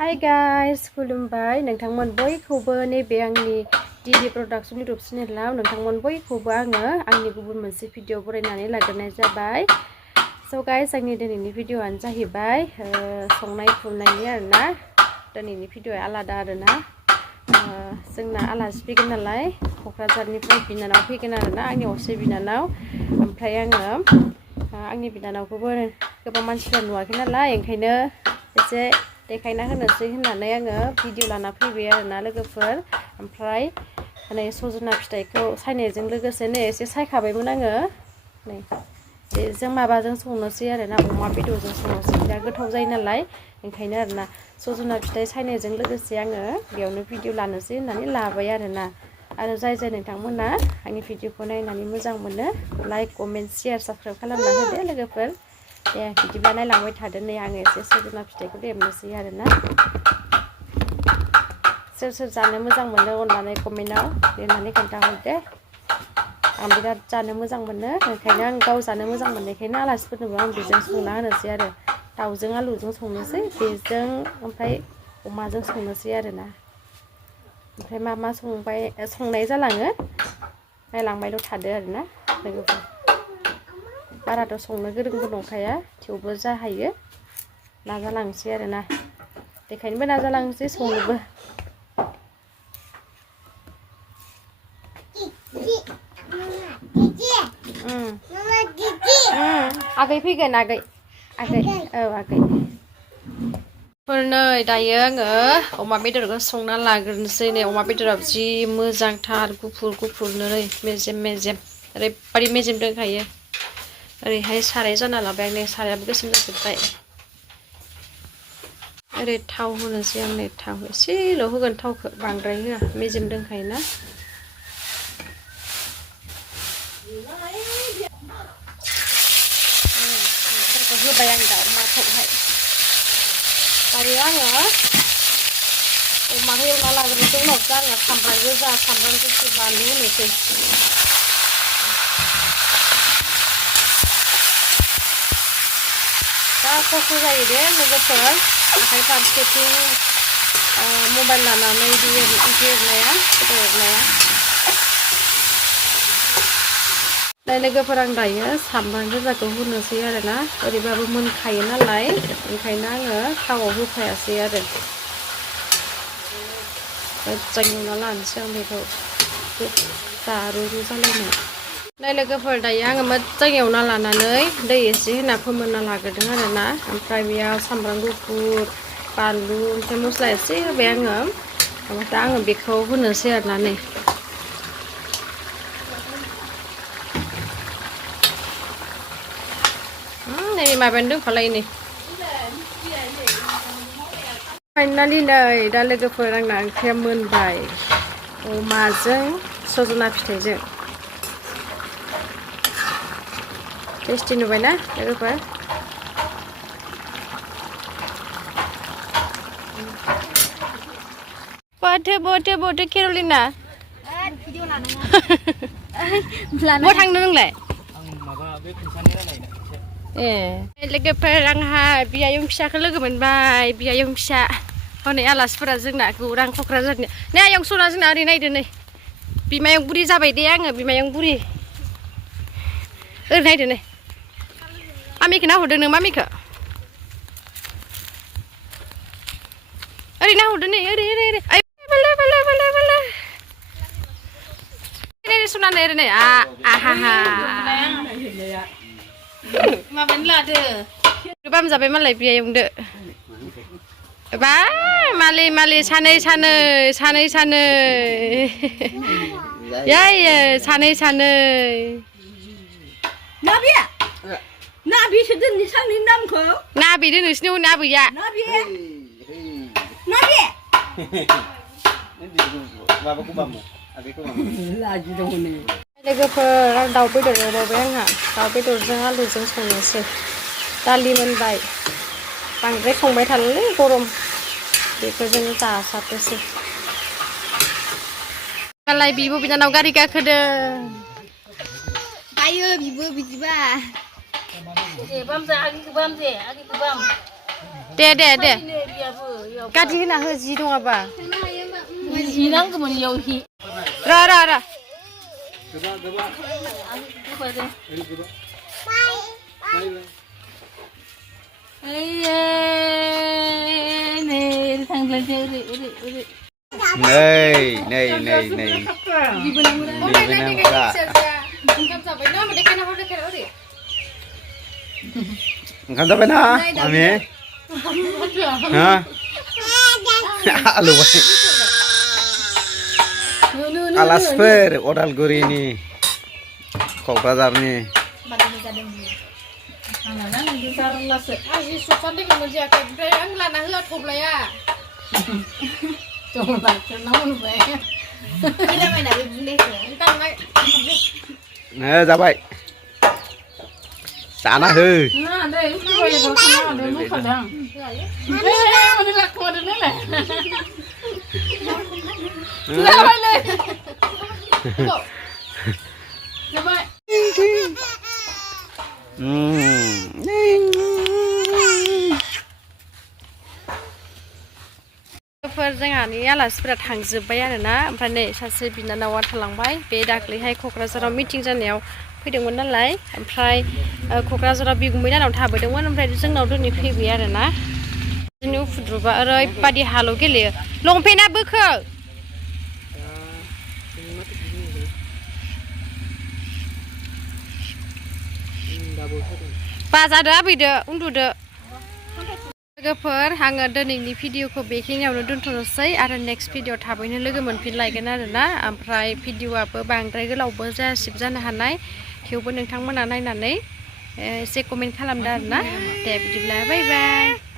Hi guys, खुलुमबाय नोंथांमोन बयखौबो नैबे आंनि DD Production YouTube चेनेलाव नोंथांमोन बयखौबो आङो आंनि गुबुन मोनसे भिडिअ बरायनानै लाग्रोनाय जाबाय। So guys, आंनि दिनैनि भिडिअआनो जाहैबाय संनाय खुरनायनि आरोना। दिनैनि भिडिअआ आलादा आरोना। जोंना आलासि फैगोन नालाय क'क्राझारनिफ्राय बिनानाव फैगोन आरोना आंनि असे बिनानाव। ओमफ्राय आङो आंनि बिनानावखौबो गोबां मानसिफ्रा नुवाखै नालाय ओंखायनो एसे देखायना होनोसै होननानै आङो भिडिअ लाना फैबाय आरोना लोगोफोर। ओमफ्राय नै सजना फिथाइखौ सायनायजों लोगोसे नै एसे सायखाबायमोन आङो। नै बेजों माबाजों संनोसै आरोना अमा बेदरजों संनोसै बिराद गोथाव जायो नालाय ओंखायनो आरोना सजना फिथाइ सायनायजों लोगोसे आङो बेयावनो भिडिअ लानोसै होननानै लाबाय आरोना। आरो जाय नोंथांमोना आंनि भिडिअखौ नायनानै मोजां मोनो लाइक कमेन्ट शेयार साबस्क्राइब खालामना होदो लोगोफोर। दे बिदिब्ला नायलांबाय थादो। नै आङो एसे सजना फिथाइखौ देमनोसै आरोना। सोर सोर जानो मोजां मोनो अननानै कमेन्टआव लिरनानै खोन्थाहरदो। आं बिराद जानो मोजां मोनो ओंखायनो आं गाव जानो मोजां मोननायखायनो आलासिफोरनोबो आं बेजों संना होनोसै आरो। दाउजों आलुजों संनोसै बेजों ओमफ्राय अमाजों संनोसै आरोना। ओमफ्राय मा मा संनाय जालाङो नायलांबायल' थादो आरोना लोगोफोर। बाराथ' संनो गोरोंबो नंखाया थेवबो जा हायो नाजालांसै आरोना। देखायनोबो नाजालांसै संनोबो। आगै फैगोन आगै औ आगै। नै दायो आङो अमा बेदरखौ संना लाग्रोनोसै। नै अमा बेदरा जि मोजांथार गुफुर गुफुरनो नै मेजेम मेजेम ओरैबादि मेजेम दंखायो। ओरैहाय साराय जाना लाबाय आं। नै सारायाबो गोसोम जाजोब्बाय। ओरै थाव होनोसै आं। नै थाव एसेल' होगोन थावखौ बांद्राय होआ मेजेम दंखायोना। होबाय आं दा अमाखौहाय। दायो आङो अमाखौ एवना लाग्रोनोसै उनावसो आङो सामब्राम गोजा सामब्राम गुफुर बानलु होनोसै। दा खस्थ' जायो दे लोगोफोर आखाइ फारसेथिं मबाइल लानानै एरनाया फट' एरनाया। दा लोगोफोर आं दायो सामब्राम गोजाखौ होनोसै आरोना। ओरैबाबो मोनखायो नालाय ओंखायनो आङो थावआव होफायासै आरो। मोजां एवना लानोसै आं बेखौ जारु जालायनाय। नै लोगोफोर दायो आङो मोजां एवना लानानै दै एसे होना फोमोनना लाग्रोदों आरोना। ओमफ्राय बेयाव सामब्राम गुफुर बानलु ओमफ्राय मस्ला एसे होबाय आङो। ओमफ्राय आङो बेखौ होनोसै आरोना। नै नै माबायानो दंखालाय नै फाइनालि नै दा लोगोफोर आंना ओंख्रिया मोनबाय अमाजों सजना फिथाइजों। टेस्टि नुबायना लोगोफोर? बहाथो केर'लिना बहा थांनो नोंलाय? ए लोगोफोर आंहा बियायं फिसाखौ लोगो मोनबाय। बियायं फिसा हनै आलासिफोरा जोंना गौरां क'क्राझारनि। नै आयं सना जोंना ओरै नायदो नै बिमायं बुरि जाबाय दे आङो बिमायं बुरि। ओरै नायदो नै मामिखौ नाहरदो नों मामिखौ ओरै नाहरदो नै ओरै सना नै ओरै नै आहाहा माबानो लादो गोबाम जाबाय मालाय बियायंदो। बा मालि सानै याय सानै नाबिसो दोननि सानैनि नामखौ नाबिदो नोंसिनि आबैया लोगोफोर आं दाउ बेदर एवबाय आंहा दाउ बेदरजों आलुजों संनोसै। दालि मोनबाय बांद्राय संबाय थानोलै गरम बेफोरजोंनो जासाबनोसै। मालाय बिब' बिनानाव गारि गाखोदों बायो बिबो बिदिबा दे गादि होना हो जि नङाबा जि नांगौमोन इयाव हि ra Này Kan sampai na, Mami? Hah? Alu. Alasper, Odalguri ni, Kocrazar ni. Nè, ra vậy. Sana hư. जोंहानि आलासिफोरा थांजोब्बाय आरोना ओमफ्राय नै सासे बिनानावा थालांबाय बे दाख्लैहाय क'क्राझाराव मिटिं जानायाव फैदोंमोन नालाय ओमफ्राय क'क्राझाराव बिगुमै दानाव थाबोदोंमोन ओमफ्राय जोंनाव दिनै फैबाय आरोना जोंनि उफुद्रुबा ओरैबादि हाल' गेलेयो लंपेन्टआ बोखो बाजादो आबैदो उन्दुदो लोगोफोर आङो दिनैनि भिडिअखौ बेखिनियावनो दोनथ'नोसै आरो नेक्स्ट भिडिअ थाबैनो लोगो मोनफिनलायगोन आरोना ओमफ्राय भिडिअआबो बांद्राय गोलावबो जासिब जानो हानाय थेवबो नोंथांमोना नायनानै एसे कमेन्ट खालामदो आरोना दे बिदिब्ला बाय बाय